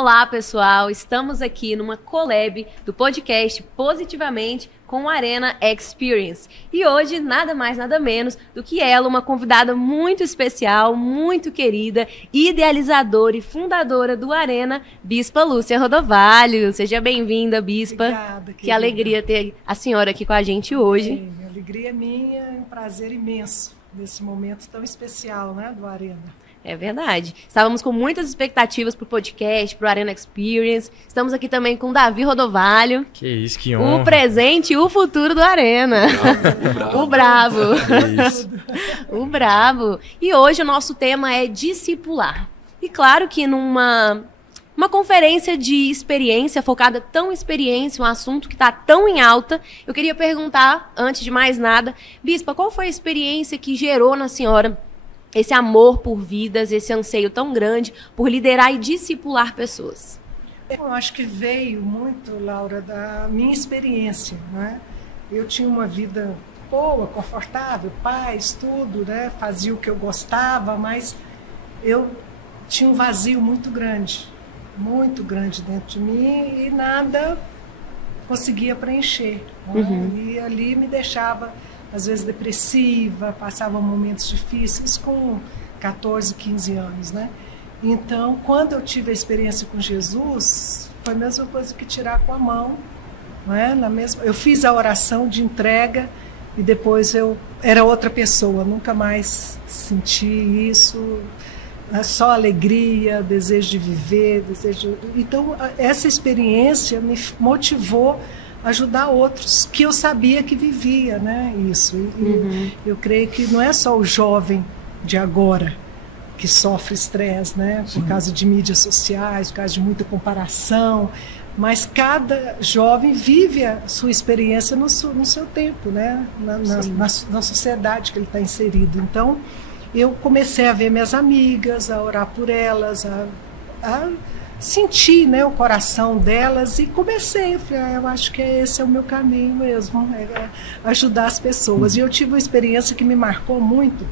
Olá, pessoal! Estamos aqui numa collab do podcast Positivamente com o Arena Experience. E hoje, nada mais, nada menos do que ela, uma convidada muito especial, muito querida, idealizadora e fundadora do Arena, Bispa Lúcia Rodovalho. Seja bem-vinda, Bispa. Obrigada, querida. Que alegria ter a senhora aqui com a gente hoje. A alegria é minha, é um prazer imenso nesse momento tão especial, né, do Arena. É verdade. Estávamos com muitas expectativas pro podcast, pro Arena Experience. Estamos aqui também com o Davi Rodovalho. Que isso, que honra. O presente e o futuro do Arena. O bravo. O bravo. E hoje o nosso tema é discipular. E claro que numa conferência de experiência, focada tão em experiência, um assunto que está tão em alta, eu queria perguntar, antes de mais nada, Bispa, qual foi a experiência que gerou na senhora esse amor por vidas, esse anseio tão grande por liderar e discipular pessoas? Eu acho que veio muito, Laura, da minha experiência, né? Eu tinha uma vida boa, confortável, paz, tudo, né? Fazia o que eu gostava, mas eu tinha um vazio muito grande dentro de mim e nada conseguia preencher, né? E ali me deixava às vezes depressiva, passava momentos difíceis com 14, 15 anos, né? Então, quando eu tive a experiência com Jesus, foi a mesma coisa que tirar com a mão, né? Eu fiz a oração de entrega e depois eu era outra pessoa, nunca mais senti isso, só alegria, desejo de viver, Então, essa experiência me motivou ajudar outros que eu sabia que vivia, né, isso. Eu creio que não é só o jovem de agora que sofre estresse, né, por causa de mídias sociais, por causa de muita comparação, mas cada jovem vive a sua experiência no seu tempo, né, na sociedade que ele está inserido. Então, eu comecei a ver minhas amigas, a orar por elas, a senti, né, o coração delas e comecei, eu falei, eu acho que esse é o meu caminho mesmo, é ajudar as pessoas. E eu tive uma experiência que me marcou muito.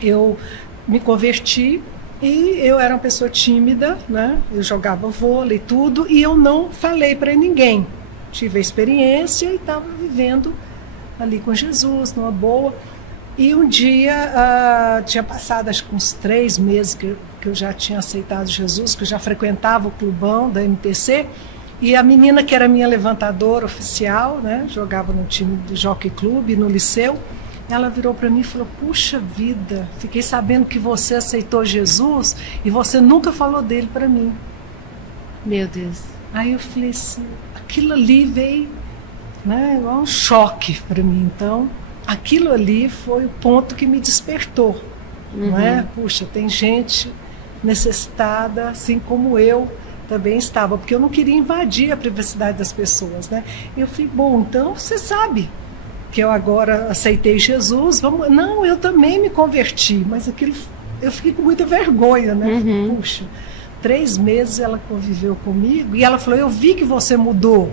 Eu me converti e eu era uma pessoa tímida, né, eu jogava vôlei e tudo, e eu não falei para ninguém. Tive a experiência e estava vivendo ali com Jesus, numa boa. E um dia, tinha passado acho que uns 3 meses que eu já tinha aceitado Jesus, que eu já frequentava o clubão da MTC, e a menina que era minha levantadora oficial, né, jogava no time do Jockey Club, no liceu, ela virou para mim e falou, puxa vida, fiquei sabendo que você aceitou Jesus e você nunca falou dele para mim. Meu Deus. Aí eu falei assim, aquilo ali veio, né, igual um choque para mim. Então, aquilo ali foi o ponto que me despertou. Não é? Puxa, tem gente necessitada, assim como eu também estava, porque eu não queria invadir a privacidade das pessoas, né? E eu falei, bom, então você sabe que eu agora aceitei Jesus, vamos... Não, eu também me converti, mas aquilo, eu fiquei com muita vergonha, né? Puxa, 3 meses ela conviveu comigo e ela falou, eu vi que você mudou.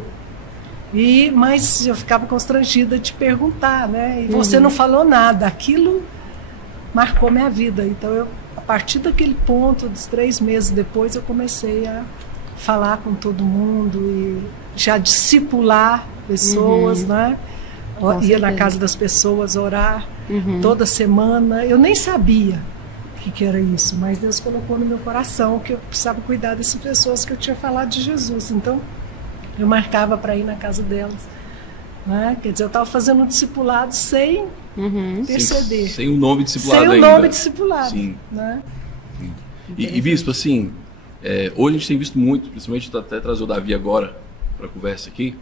Mas eu ficava constrangida de perguntar, né? E você não falou nada. Aquilo marcou minha vida. Então, a partir daquele ponto, dos 3 meses depois, eu comecei a falar com todo mundo e já discipular pessoas, né? Ia na casa das pessoas orar toda semana. Eu nem sabia o que era isso, mas Deus colocou no meu coração que eu precisava cuidar dessas pessoas que eu tinha falado de Jesus. Então, eu marcava para ir na casa delas, né? Quer dizer, eu estava fazendo um discipulado sem perceber. Sem o nome discipulado ainda. Sem o nome discipulado. Sim. Né? Sim. E Bispo, assim, hoje a gente tem visto muito, principalmente até trazer o Davi agora para a conversa aqui,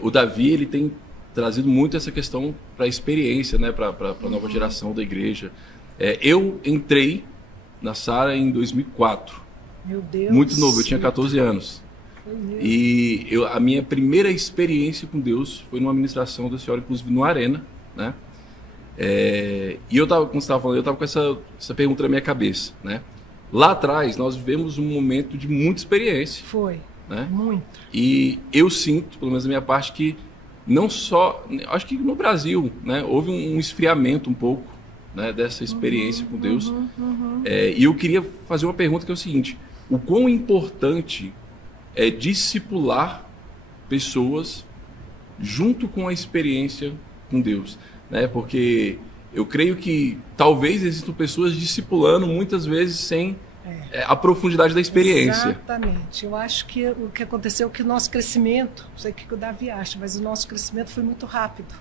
o Davi ele tem trazido muito essa questão para a experiência, né? Para a nova geração da igreja. Eu entrei na Sara em 2004. Meu Deus. Muito novo, eu tinha 14 anos. E a minha primeira experiência com Deus foi numa ministração da senhora, inclusive no Arena, né? E eu tava, como você estava falando, eu estava com essa pergunta na minha cabeça, né? Lá atrás, nós vivemos um momento de muita experiência. Foi, né? Muito. E eu sinto, pelo menos da minha parte, que não só... Acho que no Brasil, né, houve um esfriamento um pouco, né, dessa experiência com Deus. E eu queria fazer uma pergunta que é o seguinte... o quão importante é discipular pessoas junto com a experiência com Deus, né? Porque eu creio que talvez existam pessoas discipulando muitas vezes sem a profundidade da experiência. Exatamente. Eu acho que o que aconteceu é que o nosso crescimento, não sei o que o Davi acha, mas o nosso crescimento foi muito rápido,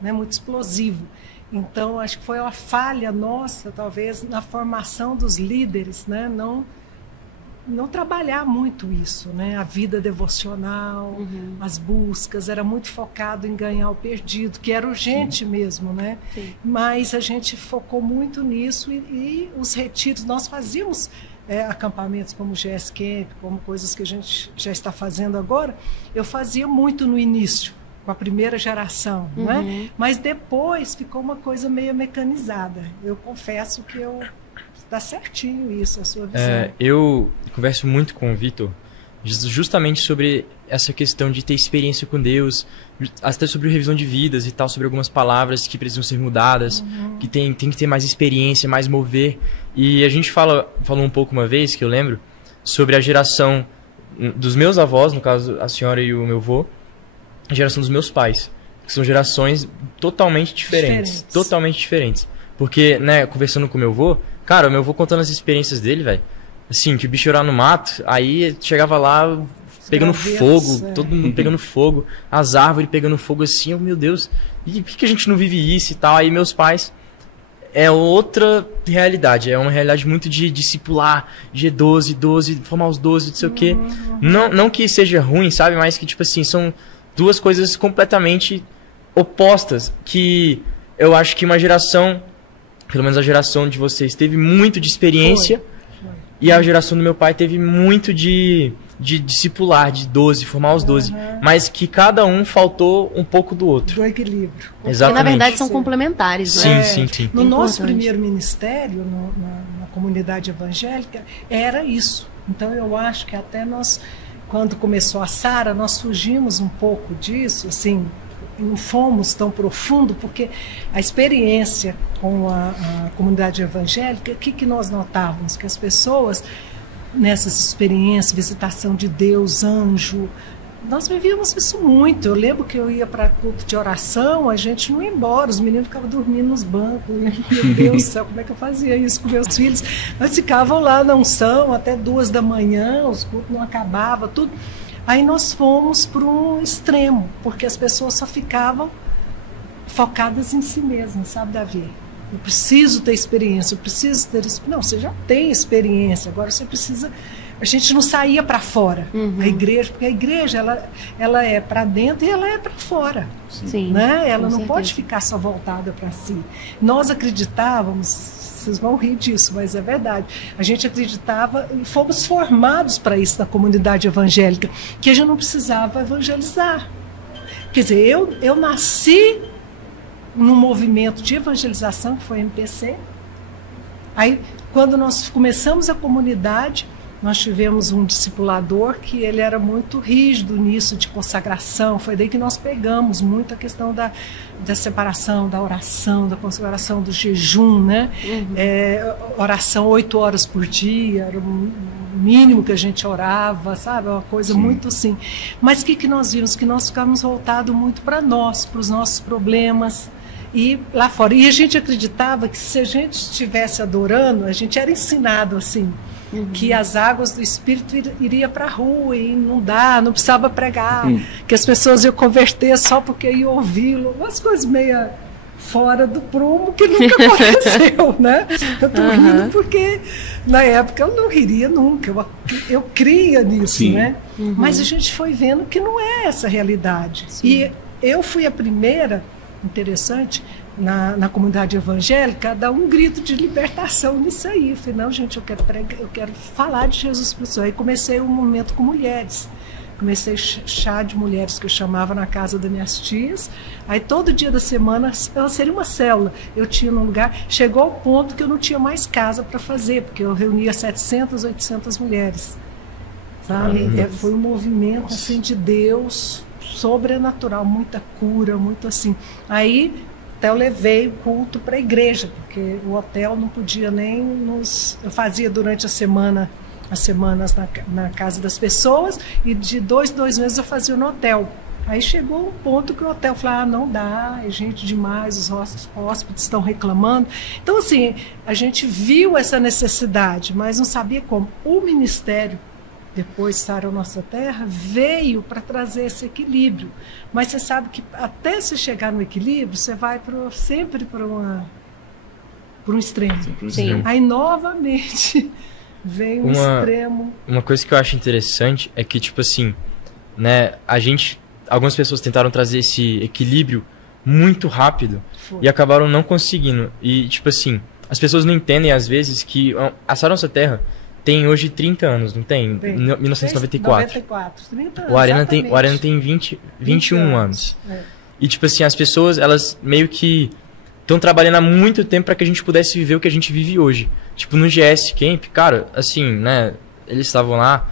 né? Muito explosivo. Então, acho que foi uma falha nossa, talvez, na formação dos líderes, né? Não trabalhar muito isso, né? A vida devocional, as buscas, era muito focado em ganhar o perdido, que era urgente mesmo, né? Sim. Mas a gente focou muito nisso e os retiros, nós fazíamos acampamentos como o GS Camp, como coisas que a gente já está fazendo agora, eu fazia muito no início, com a primeira geração, né? Mas depois ficou uma coisa meio mecanizada. Eu confesso que dá certinho isso, a sua visão. Eu converso muito com o Vitor justamente sobre essa questão de ter experiência com Deus, até sobre revisão de vidas e tal, sobre algumas palavras que precisam ser mudadas, que tem que ter mais experiência, mais mover. E a gente falou um pouco uma vez, que eu lembro, sobre a geração dos meus avós, no caso a senhora e o meu avô, a geração dos meus pais, que são gerações totalmente diferentes. Totalmente diferentes. Porque, né, conversando com o meu avô, cara, o meu avô contando as experiências dele, velho, assim, que o bicho ia lá no mato, aí chegava lá pegando fogo, todo mundo pegando fogo, as árvores pegando fogo assim, meu Deus, e por que a gente não vive isso e tal? Aí meus pais, é outra realidade, é uma realidade muito de discipular, de 12, formar os 12, não sei o quê. Não que seja ruim, sabe, mas que, tipo assim, são duas coisas completamente opostas, que eu acho que uma geração, pelo menos a geração de vocês, teve muito de experiência, e a geração do meu pai teve muito de discipular, de 12, formar os 12, mas que cada um faltou um pouco do outro. Do equilíbrio. Exatamente. Que na verdade são complementares, né? Sim. No nosso primeiro ministério, na comunidade evangélica, era isso. Então eu acho que até nós, quando começou a Sara, nós fugimos um pouco disso, assim, não fomos tão profundo, porque a experiência com a comunidade evangélica, o que nós notávamos? Que as pessoas, nessas experiências, visitação de Deus, anjo, nós vivíamos isso muito. Eu lembro que eu ia para culto de oração, a gente não ia embora, os meninos ficavam dormindo nos bancos. Meu Deus do céu, como é que eu fazia isso com meus filhos? Mas ficavam lá na unção até 2 da manhã, os cultos não acabavam, tudo. Aí nós fomos para um extremo, porque as pessoas só ficavam focadas em si mesmas, sabe, Davi? Eu preciso ter experiência, eu preciso ter... Não, você já tem experiência, agora você precisa... A gente não saía para fora, a igreja, porque a igreja ela é para dentro e ela é para fora. Sim, né? Ela não pode ficar só voltada para si. Nós acreditávamos, vocês vão rir disso, mas é verdade. A gente acreditava e fomos formados para isso na comunidade evangélica, que a gente não precisava evangelizar. Quer dizer, eu nasci num movimento de evangelização, que foi a MPC. Aí, quando nós começamos a comunidade, nós tivemos um discipulador que ele era muito rígido nisso de consagração. Foi daí que nós pegamos muito a questão da separação, da oração, da consagração, do jejum, né? Oração 8 horas por dia, era o mínimo que a gente orava, sabe? Uma coisa muito assim. Mas o que nós vimos? Que nós ficamos voltados muito para nós, para os nossos problemas, e lá fora. E a gente acreditava que se a gente estivesse adorando, a gente era ensinado assim, que as águas do Espírito iria para a rua e não precisava pregar, que as pessoas iam converter só porque iam ouvi-lo, umas coisas meio fora do prumo que nunca aconteceu, né? Eu estou rindo porque na época eu não riria nunca, eu cria nisso, né? Mas a gente foi vendo que não é essa a realidade. Sim. E eu fui a primeira, interessante, na comunidade evangélica, a dar um grito de libertação nisso aí. Eu falei, não, gente, eu quero falar de Jesus Cristo. Aí comecei um momento com mulheres. Comecei chá de mulheres que eu chamava na casa das minhas tias. Aí todo dia da semana, ela seria uma célula. Eu tinha num lugar, chegou ao ponto que eu não tinha mais casa para fazer, porque eu reunia 700, 800 mulheres. Sabe? Foi um movimento assim, de Deus sobrenatural, muita cura, muito assim. Aí até eu levei o culto para a igreja, porque o hotel não podia nem nos... Eu fazia durante a semana as semanas na casa das pessoas, e de 2 meses eu fazia no hotel. Aí chegou um ponto que o hotel falou, não dá, é gente demais, os hóspedes estão reclamando. Então, assim, a gente viu essa necessidade, mas não sabia como. O Ministério, depois Sara Nossa Terra, veio para trazer esse equilíbrio. Mas você sabe que até você chegar no equilíbrio, você vai sempre para um extremo. Sim. Aí, novamente, vem um extremo. Uma coisa que eu acho interessante é que, tipo assim, né, algumas pessoas tentaram trazer esse equilíbrio muito rápido e acabaram não conseguindo. E, tipo assim, as pessoas não entendem, às vezes, que a Sara Nossa Terra tem hoje 30 anos, não tem? 1994. 30 anos, O Arena tem 21 anos. E, tipo assim, as pessoas, elas meio que estão trabalhando há muito tempo para que a gente pudesse viver o que a gente vive hoje. Tipo, no GS Camp, cara, assim, né, eles estavam lá.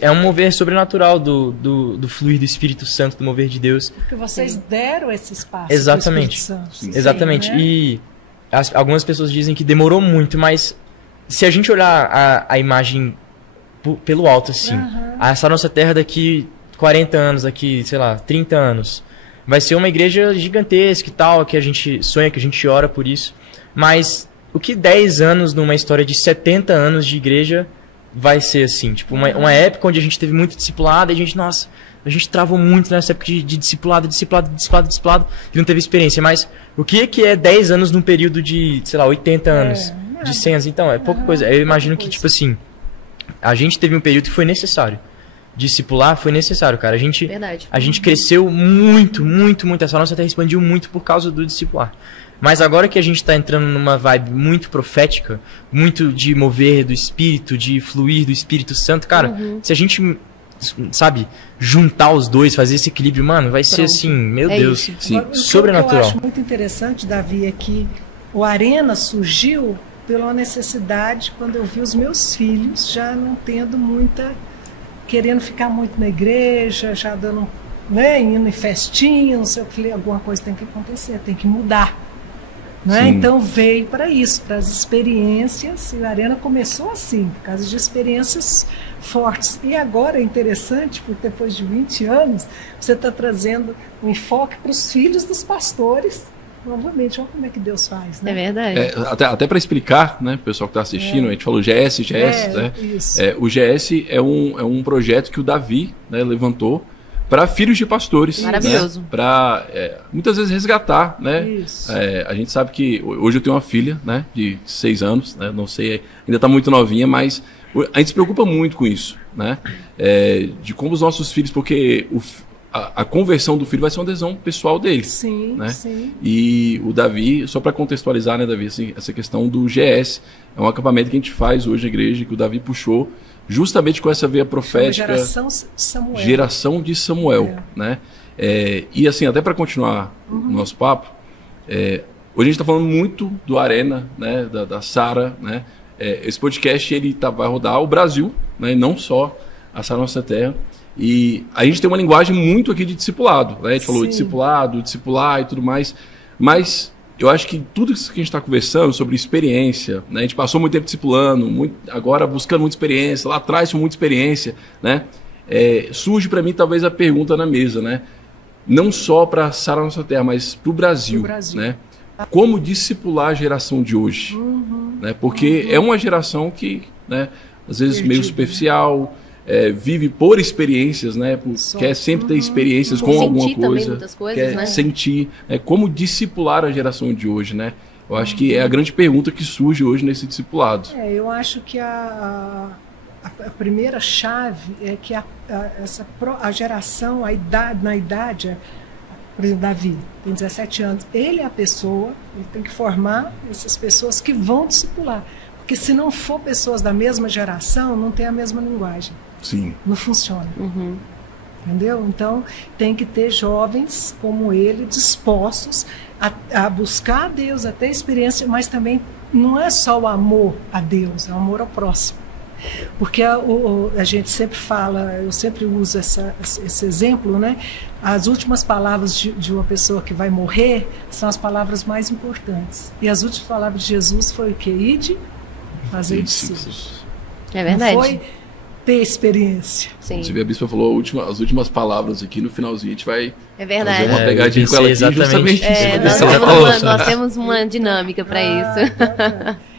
É um mover sobrenatural do fluir do Espírito Santo, do mover de Deus. Porque vocês deram esse espaço. Exatamente. Exatamente. Né? E algumas pessoas dizem que demorou muito, mas se a gente olhar a imagem pelo alto, assim, essa nossa terra daqui 40 anos, daqui, sei lá, 30 anos, vai ser uma igreja gigantesca e tal, que a gente sonha, que a gente ora por isso. Mas o que 10 anos numa história de 70 anos de igreja vai ser assim, tipo, uma época onde a gente teve muito discipulado e a gente travou muito nessa época de discipulado, e não teve experiência, mas o que é 10 anos num período de, sei lá, 80 anos, de 100 anos, então, é pouca coisa. Eu imagino que, tipo assim, a gente teve um período que foi necessário, discipular foi necessário, cara, a gente cresceu muito, essa nossa terra expandiu muito por causa do discipular. Mas agora que a gente está entrando numa vibe muito profética, muito de mover do Espírito, de fluir do Espírito Santo, cara, se a gente, sabe, juntar os dois, fazer esse equilíbrio, mano, vai ser assim, meu Deus, sobrenatural. O que eu acho muito interessante, Davi, é que o Arena surgiu pela necessidade, quando eu vi os meus filhos já não tendo querendo ficar muito na igreja, já dando, né, indo em festinha, não sei o que, falei, alguma coisa tem que acontecer, tem que mudar. Né? Então veio para isso, para as experiências, e a Arena começou assim, por causa de experiências fortes. E agora é interessante, porque depois de 20 anos, você está trazendo um enfoque para os filhos dos pastores. Novamente, olha como é que Deus faz. Né? É verdade. Até para explicar, né, o pessoal que está assistindo, a gente falou GS, né? O GS é um projeto que o Davi, né, levantou para filhos de pastores. Maravilhoso. Né? Para muitas vezes resgatar, né? Isso. A gente sabe que hoje eu tenho uma filha, né, de 6 anos, né? Não sei, ainda está muito novinha, mas a gente se preocupa muito com isso, né? De como os nossos filhos, porque a conversão do filho vai ser uma adesão pessoal dele. Sim, né? sim. E o Davi, só para contextualizar, né, Davi, assim, essa questão do GS, é um acampamento que a gente faz hoje na igreja, que o Davi puxou, justamente com essa veia profética. Geração de Samuel. Né? E assim, até para continuar o nosso papo, hoje a gente está falando muito do Arena, né, da Sara, né? Esse podcast ele vai rodar o Brasil, né, e não só a Sara Nossa Terra. E a gente tem uma linguagem muito aqui de discipulado. Né? A gente falou discipulado, discipular e tudo mais, mas eu acho que tudo isso que a gente está conversando sobre experiência, né? A gente passou muito tempo discipulando, agora buscando muita experiência, lá atrás foi muita experiência, né? Surge para mim talvez a pergunta na mesa, né? Não só para Sara Nossa Terra, mas para o Brasil, né? Como discipular a geração de hoje, né? Porque é uma geração que, né, às vezes meio superficial, vive por experiências, né? Quer sempre ter experiências com alguma coisa, quer né? sentir, como discipular a geração de hoje, né? Eu acho que é a grande pergunta que surge hoje nesse discipulado. Eu acho que a primeira chave é que a geração, na idade, por exemplo, Davi tem 17 anos, ele é a pessoa, ele tem que formar essas pessoas que vão discipular, porque se não for pessoas da mesma geração, não tem a mesma linguagem. Sim. Não funciona. Entendeu? Então, tem que ter jovens como ele dispostos a buscar a Deus, a ter experiência, mas também não é só o amor a Deus, é o amor ao próximo. Porque a gente sempre fala, eu sempre uso esse exemplo, né? As últimas palavras de uma pessoa que vai morrer são as palavras mais importantes. E as últimas palavras de Jesus foi o quê? Ide, fazer discípulos. É verdade. Não foi ter experiência. Sim. A Bispa falou as últimas palavras aqui no finalzinho, a gente vai verdade. fazer uma pegadinha com ela aqui, exatamente. justamente Nós temos uma dinâmica para isso.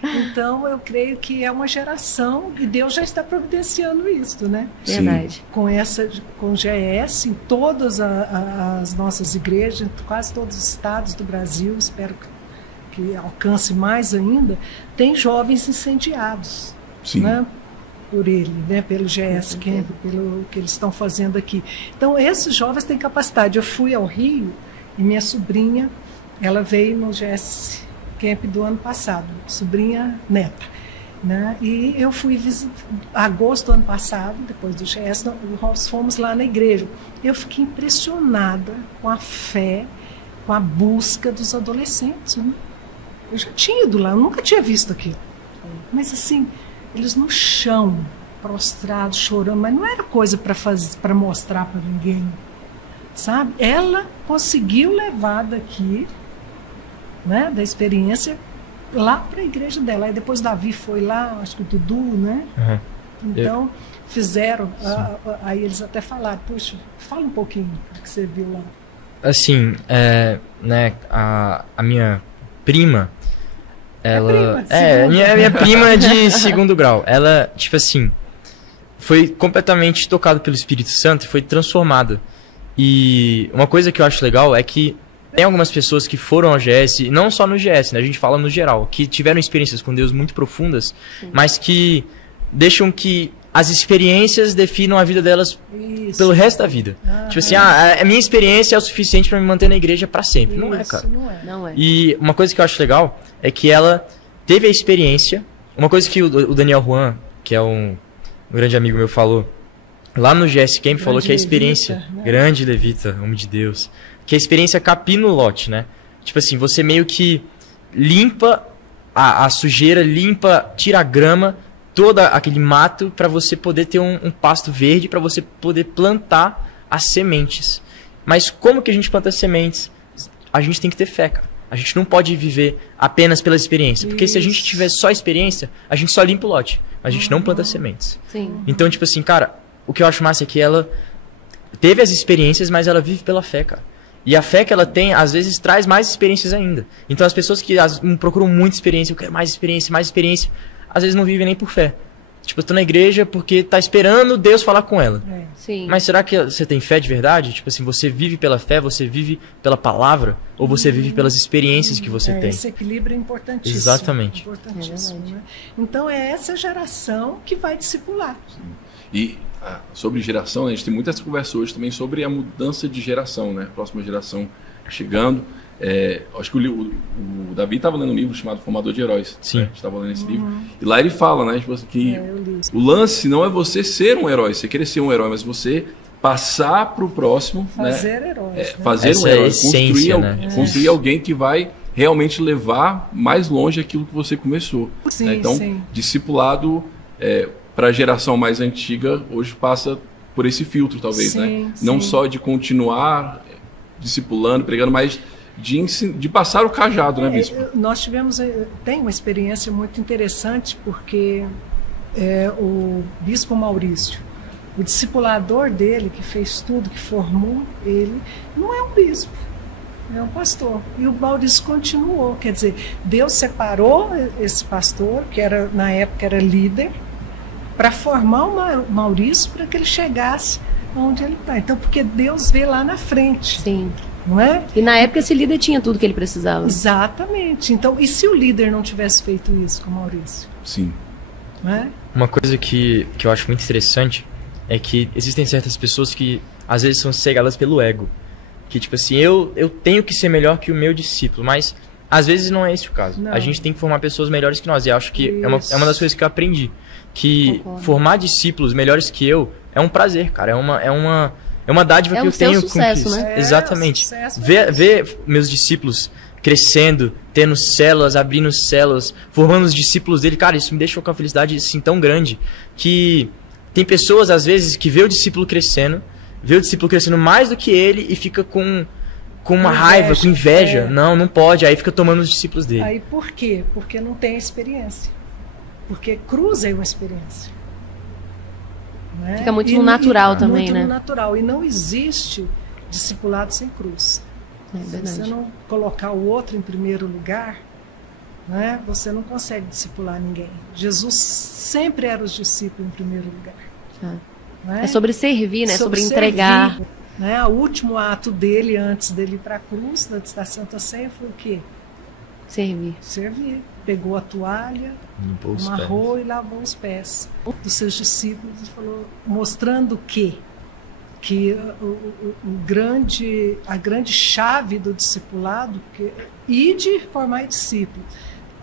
Então, eu creio que é uma geração, e Deus já está providenciando isso, né? Verdade. Com GES, em todas as nossas igrejas, em quase todos os estados do Brasil, espero que alcance mais ainda, tem jovens incendiados. Sim. Né? Por ele, né? Pelo GS Camp, pelo que eles estão fazendo aqui. Então, esses jovens têm capacidade. Eu fui ao Rio e minha sobrinha, ela veio no GS Camp do ano passado, sobrinha neta. Né? E eu fui visitar, agosto do ano passado, depois do GS, nós fomos lá na igreja. Eu fiquei impressionada com a fé, com a busca dos adolescentes. Né? Eu já tinha ido lá, eu nunca tinha visto aquilo. Mas assim, eles no chão, prostrados, chorando, mas não era coisa para mostrar para ninguém, sabe? Ela conseguiu levar daqui, né, da experiência, lá para a igreja dela. Aí depois Davi foi lá, acho que o Dudu, né? Uhum. Então, fizeram, aí eles até falaram, puxa, fala um pouquinho do que você viu lá. Assim, né, a minha prima, ela minha prima de segundo grau. Ela, tipo assim, foi completamente tocada pelo Espírito Santo e foi transformada. E uma coisa que eu acho legal é que tem algumas pessoas que foram ao GS, não só no GS, né, a gente fala no geral, que tiveram experiências com Deus muito profundas, mas que deixam que as experiências definam a vida delas pelo resto da vida. Tipo assim, a minha experiência é o suficiente para me manter na igreja para sempre. Não é, cara. Não é. E uma coisa que eu acho legal é que ela teve a experiência. Uma coisa que o Daniel Juan, que é um grande amigo meu, falou lá no GS Camp, falou que a experiência, levita, né? Grande levita, homem de Deus, que a experiência capina o lote, né? Tipo assim, você meio que limpa a sujeira, tira a grama, todo aquele mato, para você poder ter um pasto verde, para você poder plantar as sementes. Mas como que a gente planta as sementes? A gente tem que ter fé, cara. A gente não pode viver apenas pela experiência. Porque se a gente tiver só experiência, a gente só limpa o lote. A gente não planta sementes. Sim. Então, tipo assim, cara, o que eu acho massa é que ela teve as experiências, mas ela vive pela fé, cara. E a fé que ela tem, às vezes, traz mais experiências ainda. Então, as pessoas que procuram muita experiência, eu quero mais experiência, às vezes não vivem nem por fé. Tipo, eu tô na igreja porque tá esperando Deus falar com ela. Sim. Mas será que você tem fé de verdade? Tipo assim, você vive pela fé, você vive pela palavra? Ou você vive pelas experiências que você tem? Esse equilíbrio é importantíssimo. Exatamente. Importantíssimo, né? Então, é essa geração que vai discipular. E sobre geração, a gente tem muita essa conversa hoje também sobre a mudança de geração, né? A próxima geração chegando. Acho que o Davi estava lendo um livro chamado Formador de Heróis. Sim. Né? A gente estava lendo esse livro. E lá ele fala, né? Tipo assim, que o lance não é você ser um herói, você querer ser um herói, mas você passar para o próximo. Fazer né? heróis. Né? Fazer essa um herói. Essência, construir alguém que vai realmente levar mais longe aquilo que você começou. Sim, né? Então, discipulado para a geração mais antiga, hoje passa por esse filtro, talvez. Sim, né? Não só de continuar discipulando, pregando, mas de passar o cajado, né, Bispo? Nós tem uma experiência muito interessante, porque o Bispo Maurício, o discipulador dele, que fez tudo, que formou ele, não é um bispo, é um pastor. E o Maurício continuou, quer dizer, Deus separou esse pastor, que na época era líder, para formar o Maurício, para que ele chegasse onde ele está. Então, porque Deus vê lá na frente. Sim. Não é? E na época esse líder tinha tudo que ele precisava. Exatamente. Então, e se o líder não tivesse feito isso com o Maurício? Sim. Não é? Uma coisa que eu acho muito interessante é que existem certas pessoas que às vezes são cegadas pelo ego. Que tipo assim, eu tenho que ser melhor que o meu discípulo, mas às vezes não é esse o caso. Não. A gente tem que formar pessoas melhores que nós. E eu acho que é uma das coisas que eu aprendi. Que formar discípulos melhores que eu é um prazer, cara. É uma dádiva que eu tenho sucesso, com isso. né? Exatamente. Sucesso Ver meus discípulos crescendo, tendo células, abrindo células, formando os discípulos dele, cara, isso me deixa com uma felicidade assim tão grande que tem pessoas às vezes que vê o discípulo crescendo mais do que ele e fica com uma raiva, com inveja. Não pode, aí fica tomando os discípulos dele. Aí por quê? Porque não tem experiência. Porque cruz é uma experiência. Né? Fica muito no natural também, muito né? No natural. E não existe discipulado sem cruz. Se você não colocar o outro em primeiro lugar, né, você não consegue discipular ninguém. Jesus sempre era os discípulos em primeiro lugar. Né? É sobre servir, né? Sobre entregar. Servir, né? O último ato dele, antes dele ir para a cruz, antes da Santa Ceia, foi o quê? Servir. Servir. Pegou a toalha, amarrou e lavou os pés dos seus discípulos e falou, mostrando o quê? Que a grande chave do discipulado, e de formar discípulo,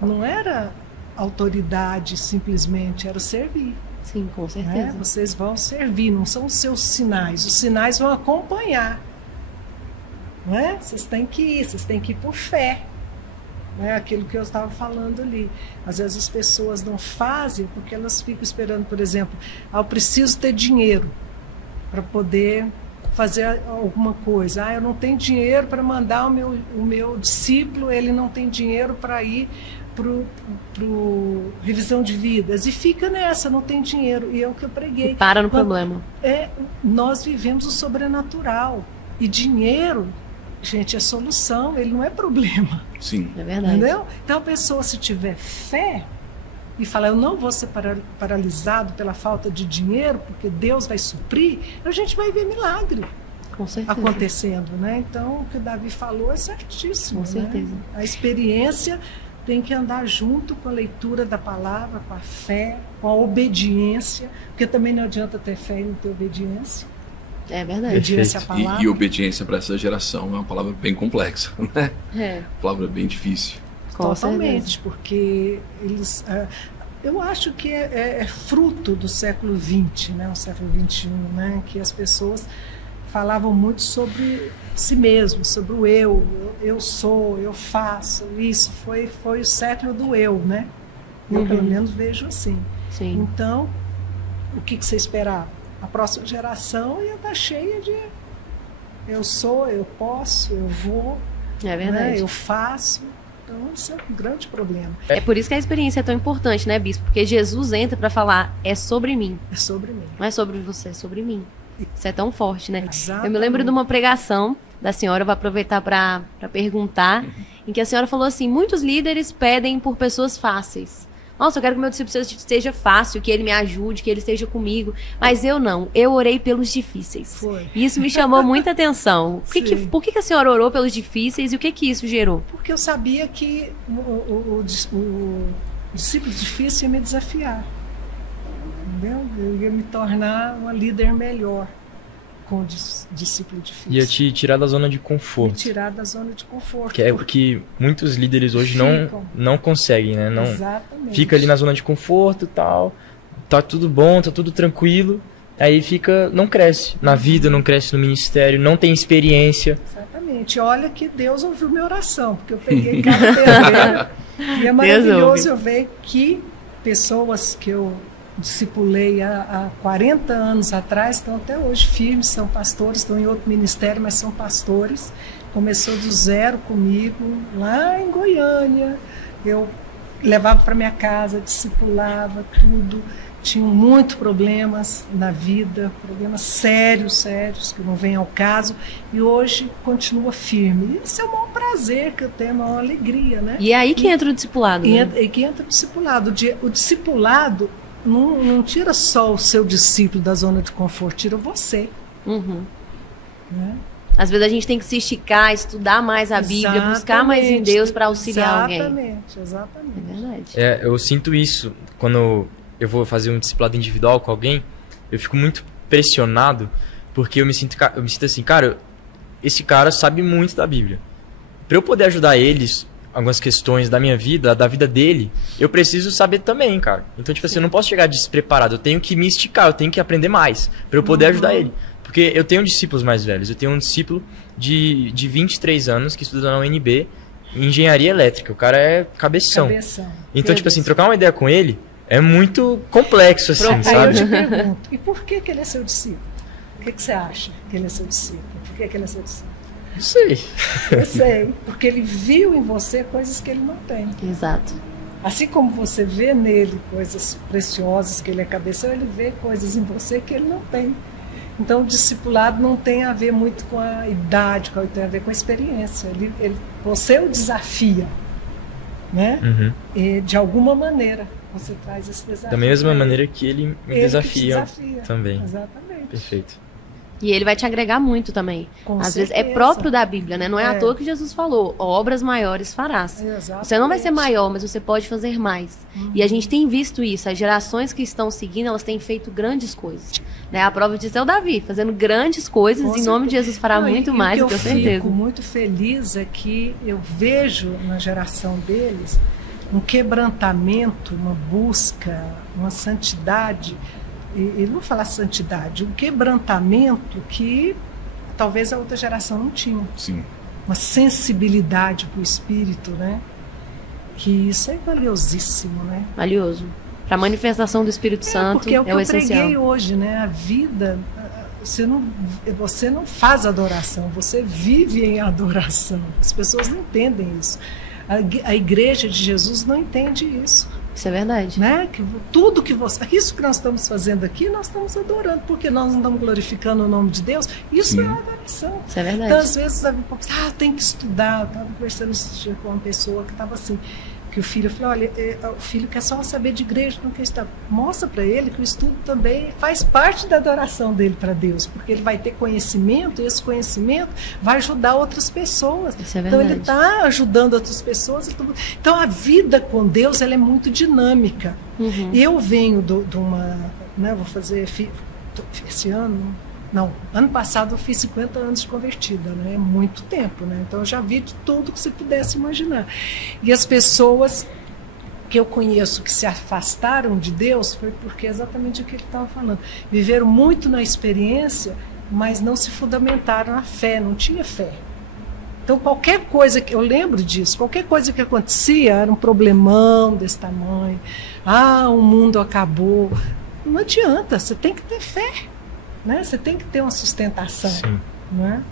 não era autoridade simplesmente, era servir. Sim, com certeza. Vocês vão servir, não são os seus sinais. Os sinais vão acompanhar. Não é? Vocês têm que ir por fé. Não é aquilo que eu estava falando ali. Às vezes as pessoas não fazem porque elas ficam esperando, por exemplo, eu preciso ter dinheiro para poder fazer alguma coisa. Eu não tenho dinheiro para mandar o meu discípulo, ele não tem dinheiro para ir para revisão de vidas. E fica nessa, não tem dinheiro. E é o que eu preguei. E para no problema. Nós vivemos o sobrenatural. E dinheiro, gente, é solução, ele não é problema. Sim. É verdade. Entendeu? Então a pessoa, se tiver fé e falar, eu não vou ser paralisado pela falta de dinheiro, porque Deus vai suprir, a gente vai ver milagre acontecendo, né? Então, o que o Davi falou é certíssimo. Com certeza. Né? A experiência tem que andar junto com a leitura da palavra, com a fé, com a obediência, porque também não adianta ter fé e não ter obediência. É verdade. Obediência à palavra. E obediência para essa geração é uma palavra bem complexa, né? Uma palavra bem difícil. Totalmente, porque eles... eu acho que é fruto do século XX, né? O século XXI, né? Que as pessoas falavam muito sobre si mesmo, sobre o eu sou, eu faço, isso foi o século do eu, né? Eu pelo menos vejo assim. Sim. Então, o que você esperava? A próxima geração ia estar cheia de eu sou, eu posso, eu vou, é verdade. Né? Eu faço. Então, isso é um grande problema. É por isso que a experiência é tão importante, né, Bispo? Porque Jesus entra para falar, é sobre mim. É sobre mim. Não é sobre você, é sobre mim. Isso é tão forte, né? Exatamente. Eu me lembro de uma pregação da senhora, eu vou aproveitar para perguntar, em que a senhora falou assim, muitos líderes pedem por pessoas fáceis. Nossa, eu quero que o meu discípulo seja fácil, que ele me ajude, que ele esteja comigo. Mas eu não. Eu orei pelos difíceis. Foi. E isso me chamou muita atenção. Por que a senhora orou pelos difíceis e o que isso gerou? Porque eu sabia que o discípulo difícil ia me desafiar. Entendeu? Eu ia me tornar uma líder melhor com o discípulo difícil. Ia te tirar da zona de conforto. Me tirar da zona de conforto. Que é o que muitos líderes hoje não conseguem, né? Não, exatamente. Fica ali na zona de conforto e tal, tá tudo bom, tá tudo tranquilo, aí não cresce na vida, não cresce no ministério, não tem experiência. Exatamente. Olha que Deus ouviu minha oração, porque eu peguei cada pedreira e é maravilhoso eu ver que pessoas que eu discipulei há 40 anos atrás, estão até hoje firmes, são pastores, estão em outro ministério, mas são pastores. Começou do zero comigo, lá em Goiânia. Eu levava para minha casa, discipulava tudo. Tinham muitos problemas na vida, problemas sérios, que não vêm ao caso. E hoje continua firme. Isso é um maior prazer que eu tenho, uma alegria, né? E é aí que entra o discipulado, né? E que entra o discipulado. O discipulado não tira só o seu discípulo da zona de conforto, tira você. Né? Às vezes a gente tem que se esticar, estudar mais a Bíblia, buscar mais em Deus para auxiliar alguém. Exatamente. É verdade. Eu sinto isso quando eu vou fazer um discipulado individual com alguém, eu fico muito pressionado, porque eu me sinto assim, cara, esse cara sabe muito da Bíblia. Para eu poder ajudar eles algumas questões da minha vida, da vida dele, eu preciso saber também, cara. Então, tipo assim, eu não posso chegar despreparado, eu tenho que me esticar, eu tenho que aprender mais para eu poder ajudar ele. Porque eu tenho discípulos mais velhos, eu tenho um discípulo de 23 anos que estuda na UNB em engenharia elétrica, o cara é cabeção. Então, tipo assim, trocar uma ideia com ele é muito complexo, assim, sabe? Aí eu te pergunto, e por que ele é seu discípulo? O que você acha que ele é seu discípulo? Por que ele é seu discípulo? Não sei. Eu sei, porque ele viu em você coisas que ele não tem. Exato. Assim como você vê nele coisas preciosas que ele é cabeção, ele vê coisas em você que ele não tem. Então, o discipulado não tem a ver muito com a idade, tem a ver com a experiência. Você o desafia, né? Uhum. E, de alguma maneira, você traz esse desafio. Da mesma maneira que ele me desafia também. Exatamente. Perfeito. E ele vai te agregar muito também. Às vezes é próprio da Bíblia, né? Não é à toa que Jesus falou, obras maiores farás. Exatamente. Você não vai ser maior, mas você pode fazer mais. E a gente tem visto isso. As gerações que estão seguindo, elas têm feito grandes coisas. Né? A prova disso é o Davi, fazendo grandes coisas. Em nome de Jesus fará muito mais, eu tenho certeza. Eu fico muito feliz é que eu vejo na geração deles um quebrantamento, uma busca, uma santidade. E não falar santidade, um quebrantamento que talvez a outra geração não tinha. Sim. Uma sensibilidade para o espírito, né? Que isso é valiosíssimo, né? Valioso. Para a manifestação do Espírito Santo porque é o que é o eu essencial. preguei hoje, né? A vida, você não faz adoração, você vive em adoração. As pessoas não entendem isso. A igreja de Jesus não entende isso. Isso é verdade. Né? Tudo que isso que nós estamos fazendo aqui, nós estamos adorando, porque nós não estamos glorificando o nome de Deus. Isso é adoração. Isso é verdade. Então, às vezes, tem que estudar. Eu estava conversando esse dia com uma pessoa que estava assim, que o filho, eu falei, olha, o filho quer só saber de igreja, não quer estudar. Mostra para ele que o estudo também faz parte da adoração dele para Deus, porque ele vai ter conhecimento, e esse conhecimento vai ajudar outras pessoas. Isso é então verdade. ele está ajudando outras pessoas. Então a vida com Deus, ela é muito dinâmica. Uhum. Eu venho de uma, né, vou fazer esse ano. Não, ano passado eu fiz 50 anos de convertida, né? É muito tempo, né? Então eu já vi de tudo que você pudesse imaginar. E as pessoas que eu conheço que se afastaram de Deus foi porque exatamente o que ele estava falando. Viveram muito na experiência, mas não se fundamentaram na fé, não tinha fé. Então qualquer coisa que eu lembro disso, qualquer coisa que acontecia era um problemão desse tamanho. O mundo acabou. Não adianta, você tem que ter fé. Né? Você tem que ter uma sustentação. Sim. Né?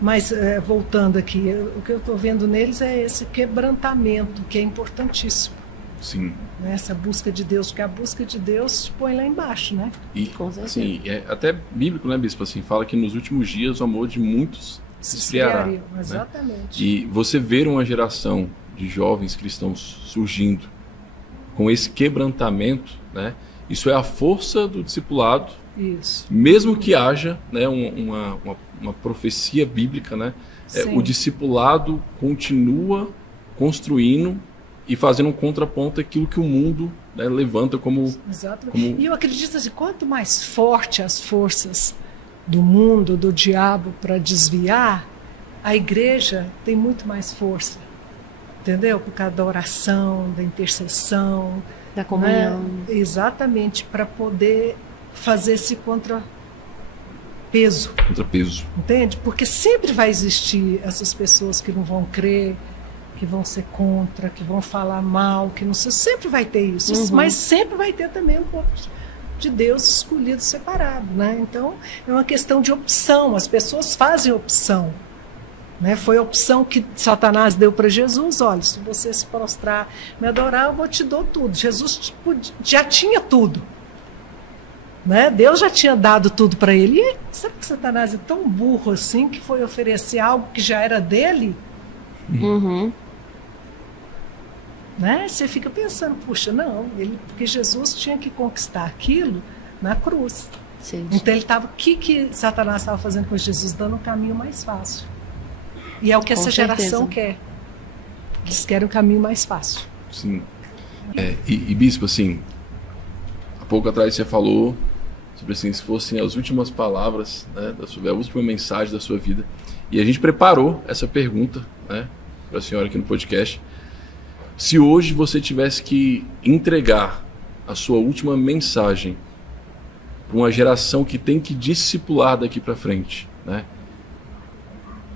Mas, voltando aqui, o que eu estou vendo neles é esse quebrantamento, que é importantíssimo. Sim. Né? Essa busca de Deus, porque a busca de Deus te põe lá embaixo, né? E, com certeza. assim, é até bíblico, né, Bispo? Assim, fala que nos últimos dias o amor de muitos se esfriará. Né? Exatamente. E você ver uma geração de jovens cristãos surgindo com esse quebrantamento, né? Isso é a força do discipulado. Isso. Mesmo que haja, né, uma profecia bíblica, né, o discipulado continua construindo e fazendo um contraponto àquilo que o mundo, né, levanta como... Exatamente. E eu acredito assim, quanto mais forte as forças do mundo, do diabo, para desviar, a igreja tem muito mais força. Entendeu? Por causa da oração, da intercessão. Da comunhão. Né? Exatamente, para poder fazer esse contrapeso. Entende? Porque sempre vai existir essas pessoas que não vão crer, que vão ser contra, que vão falar mal, que não sei, sempre vai ter isso. Uhum. Mas sempre vai ter também um pouco de Deus escolhido, separado, né? Então, é uma questão de opção. As pessoas fazem opção. Né? Foi a opção que Satanás deu para Jesus. Olha, se você se prostrar, me adorar, eu vou te dar tudo. Jesus já tinha tudo. Né? Deus já tinha dado tudo para ele. E será que Satanás é tão burro assim que foi oferecer algo que já era dele? Uhum. Né? Você fica pensando, puxa, não, porque Jesus tinha que conquistar aquilo na cruz. Sim. Então ele estava, o que Satanás estava fazendo com Jesus? Dando um caminho mais fácil. E é o que essa geração quer. Eles querem um caminho mais fácil. Sim. E Bispo, assim, há pouco atrás você falou sobre assim, se fossem as últimas palavras, né, a última mensagem da sua vida. E a gente preparou essa pergunta, né, para a senhora aqui no podcast. Se hoje você tivesse que entregar a sua última mensagem para uma geração que tem que discipular daqui para frente, né?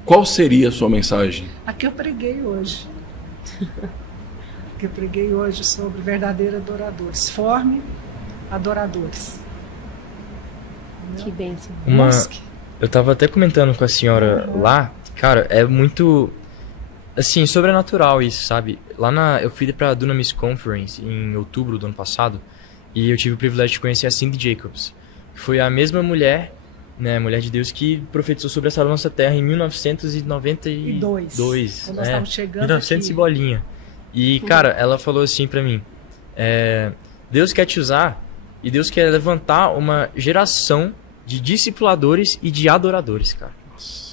Qual seria a sua mensagem? A que eu preguei hoje. Que eu preguei hoje sobre verdadeiros adoradores. Forme adoradores. Que bênção. Eu estava até comentando com a senhora lá, cara, é muito assim, sobrenatural isso, sabe? Eu fui pra Dunamis Conference em outubro do ano passado e eu tive o privilégio de conhecer a Cindy Jacobs, que foi a mesma mulher, né, mulher de Deus, que profetizou sobre essa nossa terra em 1992. Quando nós estávamos chegando 1900 aqui. e bolinha. E, cara, ela falou assim pra mim, Deus quer te usar e Deus quer levantar uma geração de discipuladores e de adoradores, cara.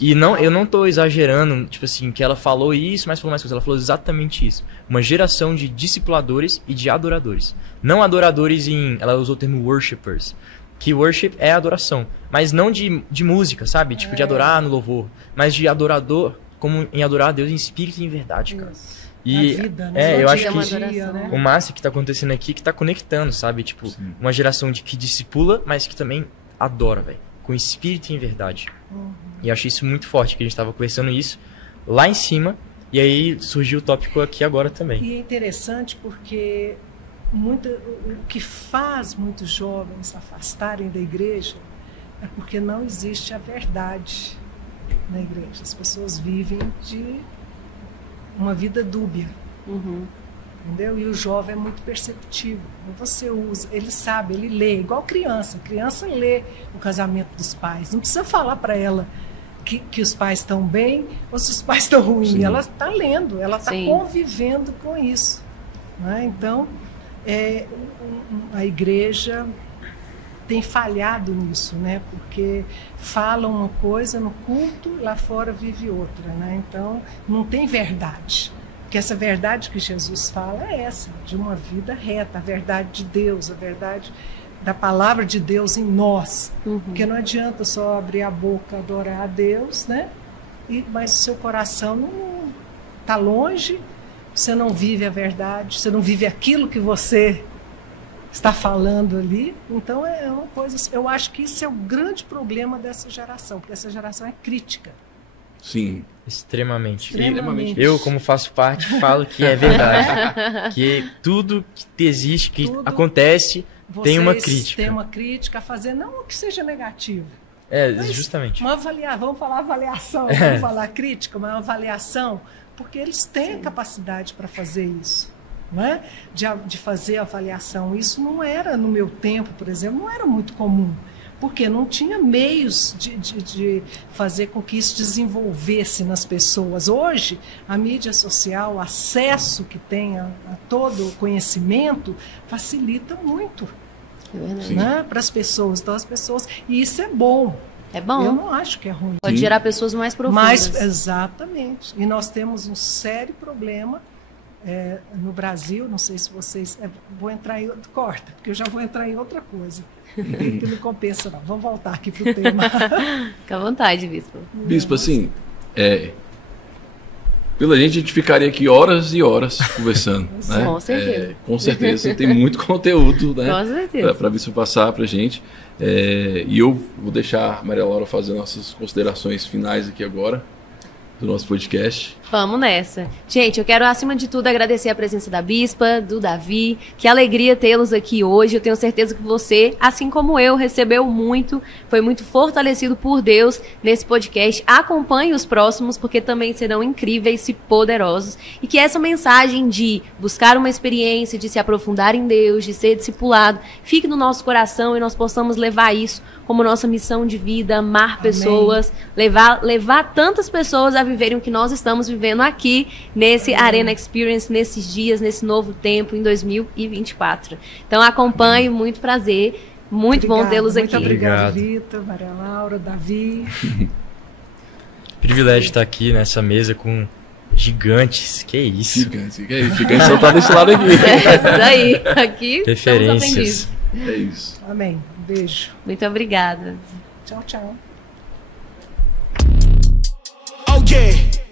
E eu não tô exagerando, tipo assim, que ela falou isso, mas falou mais coisa. Ela falou exatamente isso. Uma geração de discipuladores e de adoradores. Não adoradores ela usou o termo worshipers. Que worship é adoração. Mas não de música, sabe? Tipo, de adorar no louvor. Mas de adorador, como em adorar a Deus em espírito e em verdade, cara. E a vida, né? eu acho que adoração, né? o massa que tá acontecendo aqui, que tá conectando, sabe? Tipo, uma geração que discipula, mas que também adora, velho. Com espírito e em verdade. E eu achei isso muito forte, que a gente tava conversando isso lá em cima, e aí surgiu o tópico aqui agora também. E é interessante porque o que faz muitos jovens afastarem da igreja é porque não existe a verdade na igreja. As pessoas vivem de uma vida dúbia. Entendeu? E o jovem é muito perceptivo. Você usa, ele sabe, ele lê, igual criança. Criança lê o casamento dos pais. Não precisa falar para ela que os pais estão bem ou se os pais estão ruins. Ela está lendo, ela está convivendo com isso. Né? Então, a igreja tem falhado nisso, né? Porque fala uma coisa no culto, lá fora vive outra. Né? Então, não tem verdade. Porque essa verdade que Jesus fala é essa, de uma vida reta, a verdade de Deus, a verdade da palavra de Deus em nós. Porque não adianta só abrir a boca, adorar a Deus, né? Mas o seu coração não está longe, você não vive a verdade, você não vive aquilo que você está falando ali. Então é uma coisa, eu acho que isso é o grande problema dessa geração, porque essa geração é crítica. Sim. Extremamente. Eu, como faço parte, falo que é verdade. Que tudo que existe, que acontece, tem uma crítica. Tem uma crítica a fazer, não que seja negativo. Justamente. Vamos falar avaliação, vamos falar crítica, mas uma avaliação, porque eles têm a capacidade para fazer isso. Não é? De fazer avaliação. Isso não era, no meu tempo, por exemplo, não era muito comum. Porque não tinha meios de fazer com que isso desenvolvesse nas pessoas. Hoje, a mídia social, o acesso que tem a todo o conhecimento, facilita muito né, para as pessoas. Então, e isso é bom. É bom. Eu não acho que é ruim. Pode gerar pessoas mais profundas. Exatamente. E nós temos um sério problema no Brasil, não sei se vocês... vou entrar em... Corta, porque eu já vou entrar em outra coisa. Que não compensa, não. Vamos voltar aqui para o tema. Fica à vontade, Bispo. Bispo, assim, pela gente, a gente ficaria aqui horas e horas conversando. Né? Com certeza. Com certeza, tem muito conteúdo, né? Com certeza. Para Bispo passar para a gente. E eu vou deixar a Maria Laura fazer nossas considerações finais aqui agora do nosso podcast. Vamos nessa. Gente, eu quero, acima de tudo, agradecer a presença da Bispa, do Davi. Que alegria tê-los aqui hoje. Eu tenho certeza que você, assim como eu, recebeu muito, foi muito fortalecido por Deus nesse podcast. Acompanhe os próximos, porque também serão incríveis e poderosos. E que essa mensagem de buscar uma experiência, de se aprofundar em Deus, de ser discipulado, fique no nosso coração e nós possamos levar isso como nossa missão de vida, amar pessoas, levar tantas pessoas a viverem o que nós estamos vivendo aqui nesse Arena Experience, nesses dias, nesse novo tempo, em 2024. Então acompanhe, muito prazer, muito bom tê-los aqui. Muito obrigado, Vitor, Maria Laura, Davi. Privilégio estar aqui nessa mesa com gigantes, que isso? Gigantes só tá desse lado aqui. Isso daí, aqui referências. É isso. Amém. Um beijo. Muito obrigada. Tchau, tchau. Oh yeah.